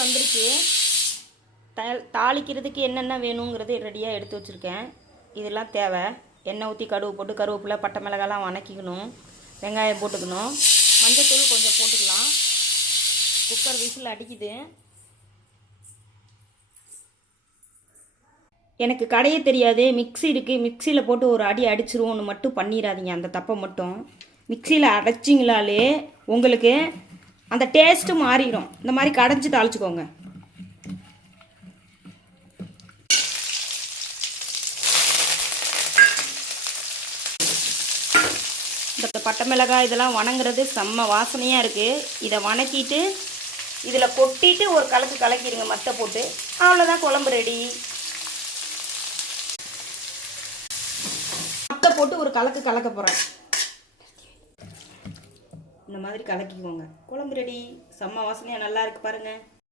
Whistle வந்துருச்சு. தாளிக்கிறதுக்கு என்னென்ன வேணுங்கிறது ரெடியாக எடுத்து வச்சுருக்கேன். இதெல்லாம் தேவை. எண்ணெய் ஊற்றி கடுகு போட்டு கருவேப்பிலை பட்டை மிளகாலாம் வணக்கிக்கணும். வெங்காயம் போட்டுக்கணும். மஞ்சத்தூள் கொஞ்சம் போட்டுக்கலாம். குக்கர் விசில் அடிக்குது. எனக்கு கடைய தெரியாது. மிக்ஸி இருக்குது, மிக்சியில் போட்டு ஒரு அடி அடிச்சிருவோன்னு மட்டும் பண்ணிடாதீங்க. அந்த தப்பை மட்டும் மிக்சியில் அடைச்சிங்களாலே உங்களுக்கு அந்த டேஸ்ட்டு மாறிடும். இந்த மாதிரி கடைஞ்சி தாளிச்சுக்கோங்க. இந்த பட்டை மிளகாய் இதெல்லாம் வணங்குறது செம்ம வாசனையாக இருக்குது. இதை வணக்கிட்டு இதில் கொட்டிட்டு ஒரு கலக்கு கலக்கிடுங்க மட்டை போட்டு. அவ்வளோதான், குழம்பு ரெடி. மட்டை போட்டு ஒரு கலக்கு கலக்க போகிறேன். இந்த மாதிரி கலக்கிக்கோங்க. குழம்பு ரெடி. செம்ம வாசனையாக நல்லா இருக்குது பாருங்கள்.